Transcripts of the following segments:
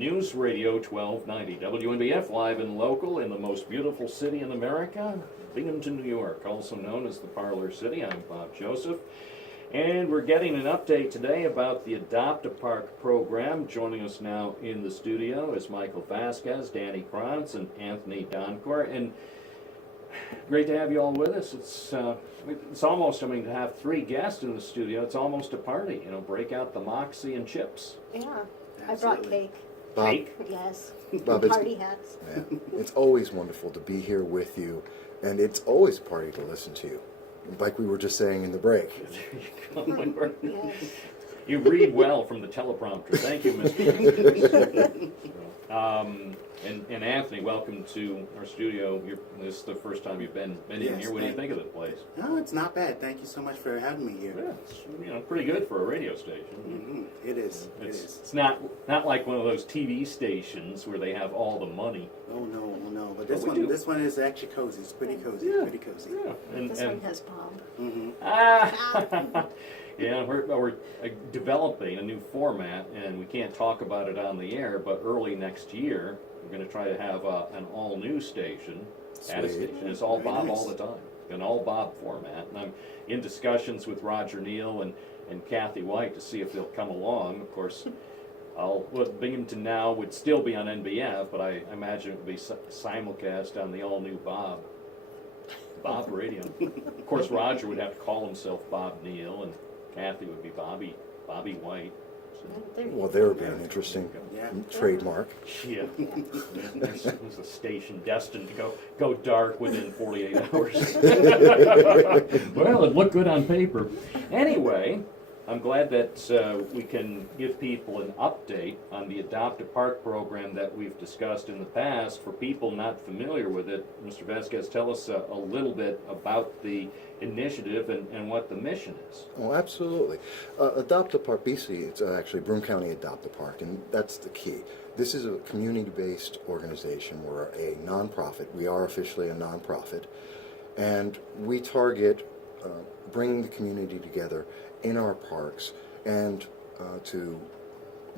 News Radio 1290, WNBF, live and local in the most beautiful city in America, Binghamton, New York, also known as the Parlor City. I'm Bob Joseph, and we're getting an update today about the Adopt-A-Park program. Joining us now in the studio is Michael Vasquez, Danny Krantz, and Anthony Doncor, and great to have you all with us. It's almost, I mean, to have three guests in the studio, it's almost a party, you know, break out the moxie and chips. Yeah, Absolutely. I brought cake. Bob, Cake? Yes, Bob, party hats. yeah, it's always wonderful to be here with you, and it's always a party to listen to you, like we were just saying in the break. Yes. You read well from the teleprompter. Thank you, Mr. And Anthony, welcome to our studio. This is the first time you've been in Yes, here. What do you think of the place? No, it's not bad. Thank you so much for having me here. Yeah, it's pretty good for a radio station. It is. It's not like one of those TV stations where they have all the money. Oh no. But this one is actually cozy. It's pretty cozy. Yeah. Pretty cozy. Yeah, This one has Bob. Yeah, we're developing a new format, and we can't talk about it on the air, but early next year, we're going to try to have an all-new station, at a Sweet. station. It's all Very Bob nice. all the time, an all-Bob format. And I'm in discussions with Roger Neal and Kathy White to see if they'll come along. Of course, Binghamton Now would still be on NBF, but I imagine it would be simulcast on the all-new Bob radio. Of course, Roger would have to call himself Bob Neal, and Kathy would be Bobby White. So, Well, there would be an interesting Yeah. trademark. yeah, there's a station destined to go dark within 48 hours. Well, it looked good on paper. Anyway, I'm glad that we can give people an update on the Adopt-A-Park program that we've discussed in the past. For people not familiar with it, Mr. Vasquez, tell us a little bit about the initiative and what the mission is. Oh, absolutely. Adopt-A-Park, basically, it's actually Broome County Adopt-A-Park, and that's the key. This is a community-based organization. We're a nonprofit. We are officially a nonprofit, and we target bringing the community together in our parks and to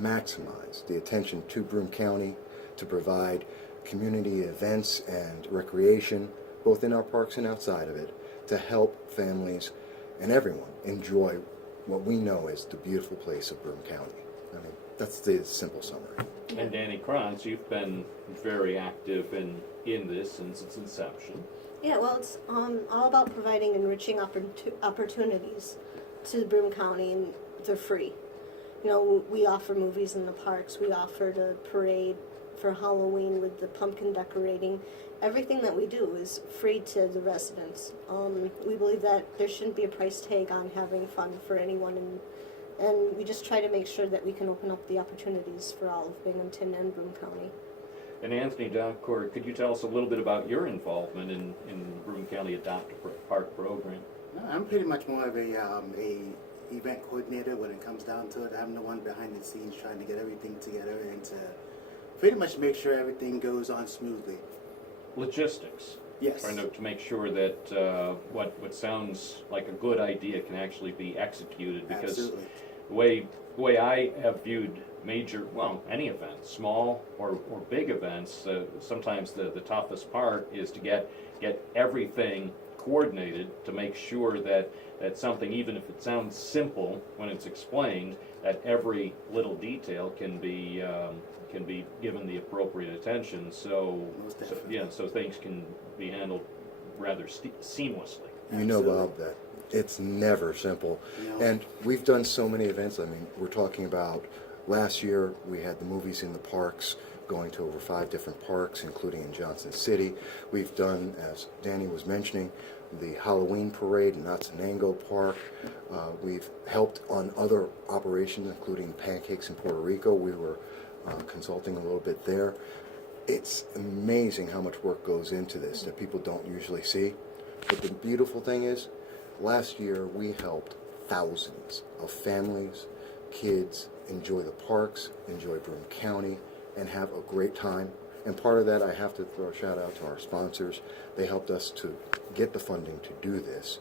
maximize the attention to Broome County, to provide community events and recreation, both in our parks and outside of it, to help families and everyone enjoy what we know is the beautiful place of Broome County. I mean, that's the simple summary. And Danny Krantz, you've been very active in this since its inception. Yeah, well, it's all about providing enriching opportunities to Broome County, and they're free. You know, we offer movies in the parks. We offer the parade for Halloween with the pumpkin decorating. Everything that we do is free to the residents. We believe that there shouldn't be a price tag on having fun for anyone, and we just try to make sure that we can open up the opportunities for all of Binghamton and Broome County. And Anthony Doncor, could you tell us a little bit about your involvement in Broome County Adopt-A-Park program? No, I'm pretty much more of a event coordinator when it comes down to it. I'm the one behind the scenes trying to get everything together and to pretty much make sure everything goes on smoothly. Logistics. Yes. Trying to make sure that what sounds like a good idea can actually be executed, because Absolutely. the way I have viewed any event, small or big events, sometimes the toughest part is to get everything coordinated to make sure that something, even if it sounds simple when it's explained, that every little detail can be given the appropriate attention. So things can be handled rather seamlessly. You know, Bob, that it's never simple. No. And we've done so many events. I mean, we're talking about last year we had the movies in the parks, going to over 5 different parks, including in Johnson City. We've done, as Danny was mentioning, the Halloween parade in Otsenango Park. We've helped on other operations, including pancakes in Puerto Rico. We were consulting a little bit there. It's amazing how much work goes into this that people don't usually see. But the beautiful thing is, last year we helped thousands of families, kids enjoy the parks, enjoy Broome County, and have a great time. And part of that, I have to throw a shout out to our sponsors. They helped us to get the funding to do this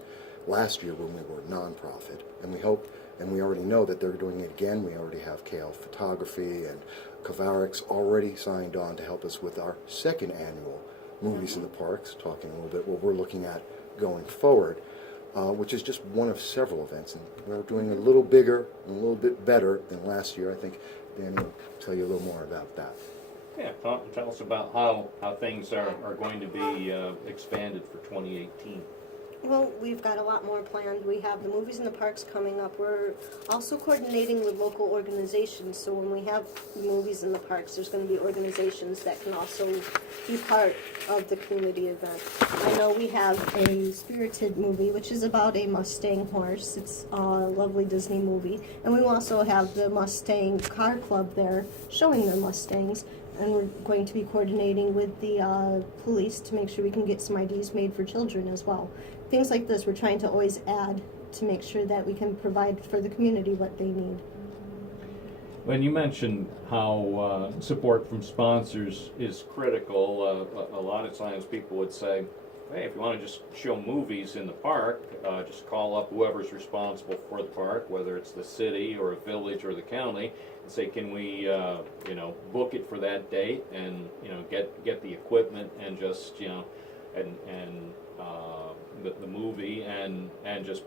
last year when we were nonprofit, and we hope and we already know that they're doing it again. We already have KL Photography and Kavariks already signed on to help us with our second annual Movies in the Parks, talking a little bit what we're looking at going forward, which is just one of several events. And we're doing a little bigger and a little bit better than last year. I think Danny will tell you a little more about that. Yeah, tell us about how things are going to be expanded for 2018. Well, we've got a lot more planned. We have the Movies in the Parks coming up. We're also coordinating with local organizations. So when we have movies in the parks, there's going to be organizations that can also be part of the community event. I know we have a Spirited movie, which is about a Mustang horse. It's a lovely Disney movie. And we also have the Mustang Car Club there showing their Mustangs. And we're going to be coordinating with the police to make sure we can get some IDs made for children as well. Things like this, we're trying to always add to make sure that we can provide for the community what they need. When you mentioned how support from sponsors is critical, a lot of times people would say, hey, if you want to just show movies in the park, just call up whoever's responsible for the park, whether it's the city or a village or the county, and say, can we, book it for that date and, get the equipment and just, and the movie and just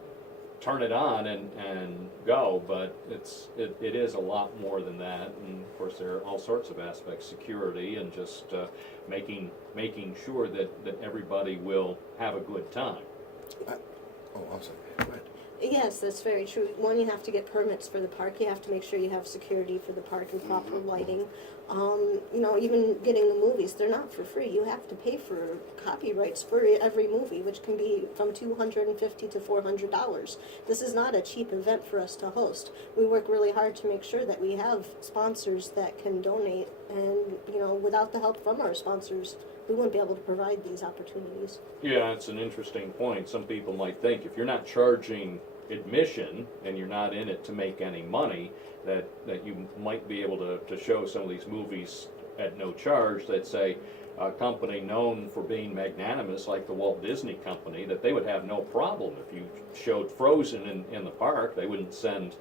turn it on and go. But it is a lot more than that, and of course there are all sorts of aspects, security and just making sure that everybody will have a good time. I'm sorry. Go ahead. Yes, that's very true. One, you have to get permits for the park. You have to make sure you have security for the park and proper lighting. Even getting the movies, they're not for free. You have to pay for copyrights for every movie, which can be from $250 to $400. This is not a cheap event for us to host. We work really hard to make sure that we have sponsors that can donate, and without the help from our sponsors, we wouldn't be able to provide these opportunities. Yeah, it's an interesting point. Some people might think if you're not charging admission and you're not in it to make any money, that you might be able to show some of these movies at no charge. That say a company known for being magnanimous like the Walt Disney Company, that they would have no problem if you showed Frozen in the park. They wouldn't send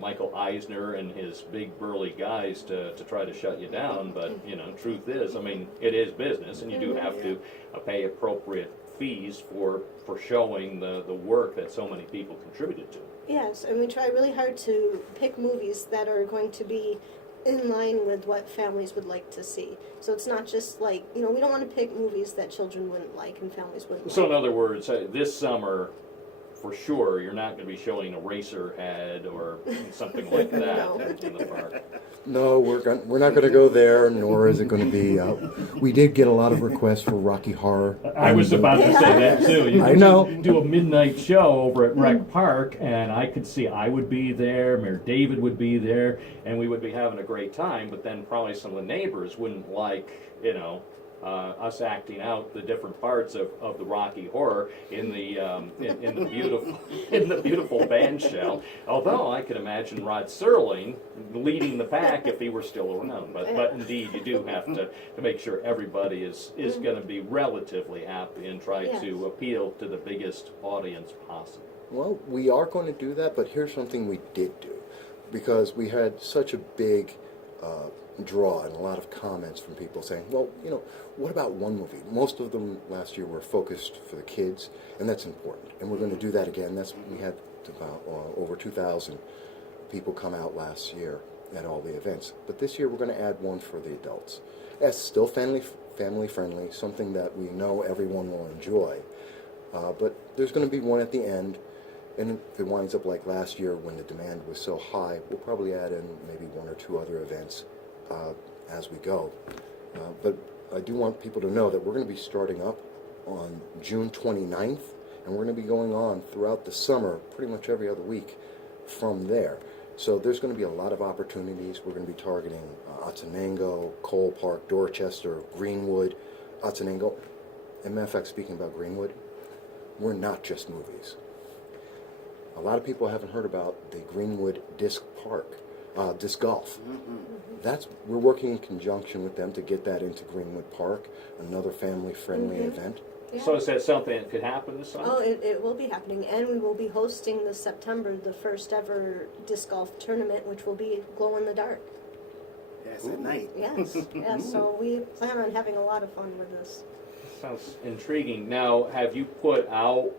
Michael Eisner and his big burly guys to try to shut you down. But truth is, it is business, and you do have to pay appropriate fees for showing the work that so many people contributed to. Yes, and we try really hard to pick movies that are going to be in line with what families would like to see. So it's not just like, we don't want to pick movies that children wouldn't like and families wouldn't like. So in other words, this summer, for sure, you're not going to be showing Eraserhead or something like that No. in the park. No, we're not going to go there, nor is it going to be. We did get a lot of requests for Rocky Horror. I was about to say that too. You I could know. do a midnight show over at Rec Park, and I could see I would be there, Mayor David would be there, and we would be having a great time. But then probably some of the neighbors wouldn't like, us acting out the different parts of the Rocky Horror in the beautiful band shell. Although I could imagine Rod Serling leading the pack if he were still around. But indeed, you do have to make sure everybody is going to be relatively happy and try to appeal to the biggest audience possible. Well, we are going to do that, but here's something we did do, because we had such a big draw and a lot of comments from people saying, well, what about one movie? Most of them last year were focused for the kids, and that's important. And we're going to do that again. We had about over 2,000 people come out last year at all the events. But this year we're going to add one for the adults. That's still family friendly, something that we know everyone will enjoy. But there's going to be one at the end. And if it winds up like last year when the demand was so high, we'll probably add in maybe one or two other events as we go. But I do want people to know that we're going to be starting up on June 29th, and we're going to be going on throughout the summer, pretty much every other week from there. So there's going to be a lot of opportunities. We're going to be targeting Otsonango, Cole Park, Dorchester, Greenwood, Otsonango. And matter of fact, speaking about Greenwood, we're not just movies. A lot of people haven't heard about the Greenwood Disc Golf. We're working in conjunction with them to get that into Greenwood Park, another family-friendly event. Yeah. So is that something that could happen this summer? Oh, it will be happening, and we will be hosting this September the first ever disc golf tournament, which will be glow in the dark. Yes, at night. Yes, yes. So we plan on having a lot of fun with this. Sounds intriguing. Now, have you put out,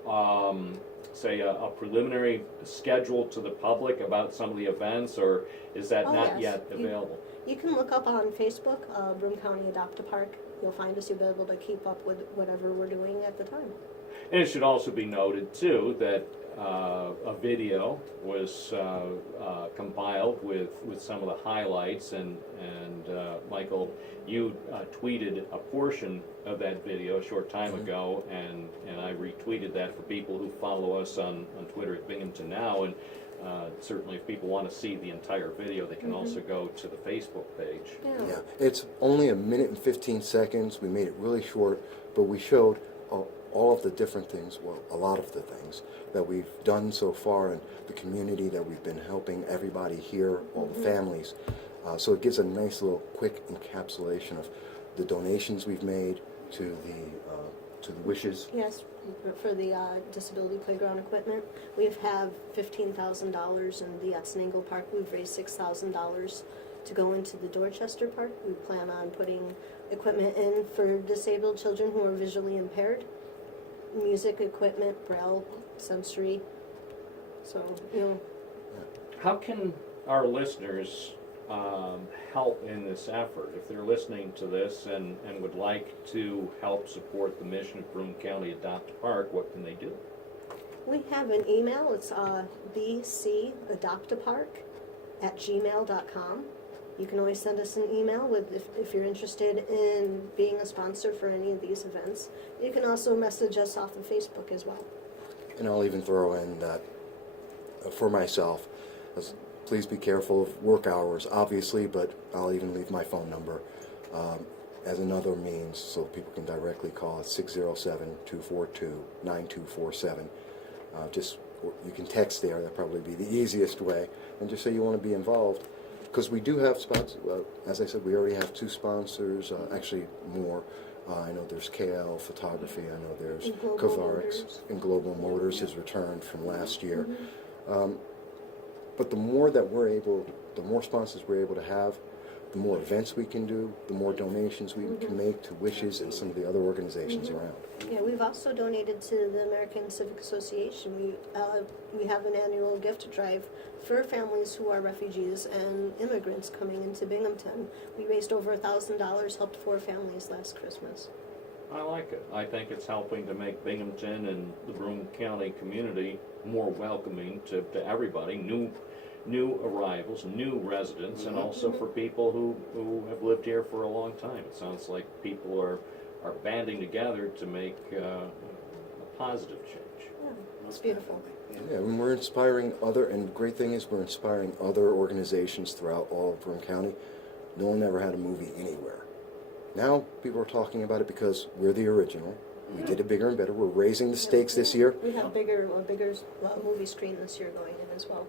say, a preliminary schedule to the public about some of the events, or is that Oh, not yes. yet available? You can look up on Facebook, Broome County Adopt-A-Park. You'll find us. You'll be able to keep up with whatever we're doing at the time. And it should also be noted, too, that a video was compiled with some of the highlights, and Michael, you tweeted a portion of that video a short time ago, and I retweeted that for people who follow us on Twitter at Binghamton Now, and certainly if people want to see the entire video, they can also go to the Facebook page. Yeah, it's only a minute and 15 seconds. We made it really short, but we showed all of the different things, well, a lot of the things that we've done so far in the community, that we've been helping everybody here, all the families. So it gives a nice little quick encapsulation of the donations we've made to the wishes. Yes, for the disability playground equipment. We have $15,000 in the Etzingle Park. We've raised $6,000 to go into the Dorchester Park. We plan on putting equipment in for disabled children who are visually impaired. Music equipment, braille, sensory. So, How can our listeners help in this effort? If they're listening to this and would like to help support the mission of Broome County Adopt-A-Park, what can they do? we have an email. It's bcadoptapark@gmail.com. You can always send us an email with if you're interested in being a sponsor for any of these events. You can also message us off of Facebook as well. And I'll even throw in that for myself, please be careful of work hours, obviously, but I'll even leave my phone number as another means so people can directly call at 607-242-9247. Just, you can text there, that'd probably be the easiest way, and just say you want to be involved. Because we do have sponsors, as I said, we already have 2 sponsors, actually more. I know there's KL Photography, I know there's Kovarix, and Global Motors has returned from last year. But the more that we're able, the more sponsors we're able to have, the more events we can do, the more donations we can make to Wishes and some of the other organizations around. Yeah, we've also donated to the American Civic Association. We have an annual gift drive for families who are refugees and immigrants coming into Binghamton. We raised over $1,000, helped 4 families last Christmas. I like it. I think it's helping to make Binghamton and the Broome County community more welcoming to everybody, new arrivals, new residents, and also for people who have lived here for a long time. It sounds like people are banding together to make a positive change. Yeah, it's beautiful. Yeah, and we're inspiring and the great thing is we're inspiring other organizations throughout all of Broome County. No one ever had a movie anywhere. Now people are talking about it because we're the original. We did it bigger and better. We're raising the stakes this year. We have a bigger movie screen this year going in as well.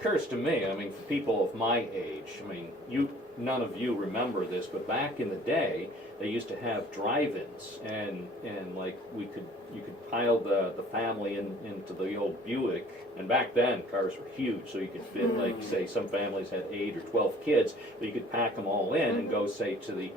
Occurs to me, I mean, for people of my age, I mean, none of you remember this, but back in the day, they used to have drive-ins, and like you could pile the family into the old Buick, and back then cars were huge, so you could fit like say some families had 8 or 12 kids, but you could pack them all in and go say to the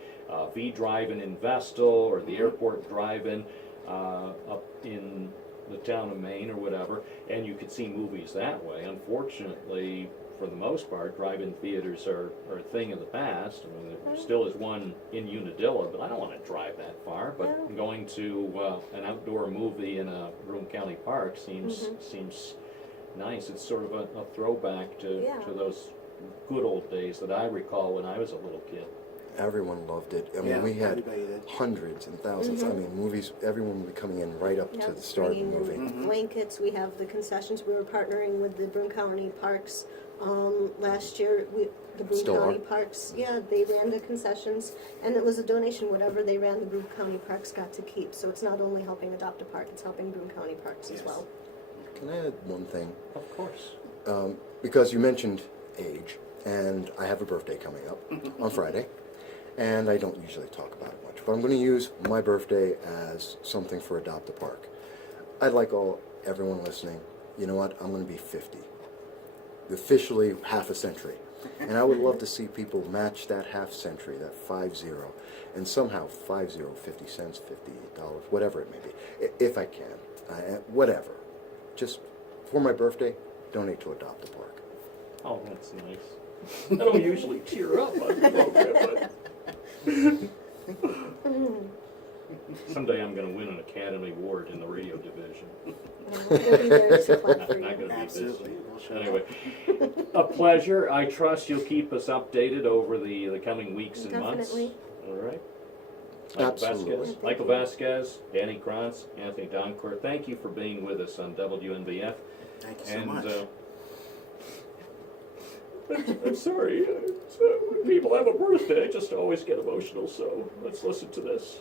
V Drive-In in Vestal or the Airport Drive-In up in the town of Maine or whatever, and you could see movies that way. Unfortunately, for the most part, drive-in theaters are a thing of the past. I mean, there still is one in Unadilla, but I don't want to drive that far. But going to an outdoor movie in a Broome County park seems nice. It's sort of a throwback to those good old days that I recall when I was a little kid. Everyone loved it. I mean, Yeah, we had everybody did. hundreds and thousands. I mean, movies, everyone would be coming in right up to the start of the movie. Blankets, we have the concessions. We were partnering with the Broome County Parks. Last year, the Broome Still County are. Parks, they ran the concessions, and it was a donation. Whatever they ran, the Broome County Parks got to keep. So it's not only helping Adopt-A-Park, it's helping Broome County Parks as well. Can I add one thing? Of course. Because you mentioned age, and I have a birthday coming up on Friday. and I don't usually talk about it much, but I'm going to use my birthday as something for Adopt-A-Park. I'd like everyone listening, you know what, I'm going to be 50. Officially half a century. And I would love to see people match that half century, that 50, and somehow 50 cents, $58, whatever it may be, if I can, whatever. Just for my birthday, donate to Adopt-A-Park. Oh, that's nice. I don't usually tear up on the program, but someday I'm going to win an Academy Award in the radio division. It'll be very supply for Not you. going to be Absolutely. busy. We'll show Anyway, a pleasure. I trust you'll keep us updated over the coming weeks and months. Definitely. All right. Absolutely. Michael Vasquez, Danny Krantz, Anthony Doncourt, thank you for being with us on WNBF. Thank you so much. I'm sorry. When people have a birthday, I just always get emotional, so let's listen to this.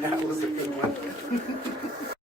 That was a good one.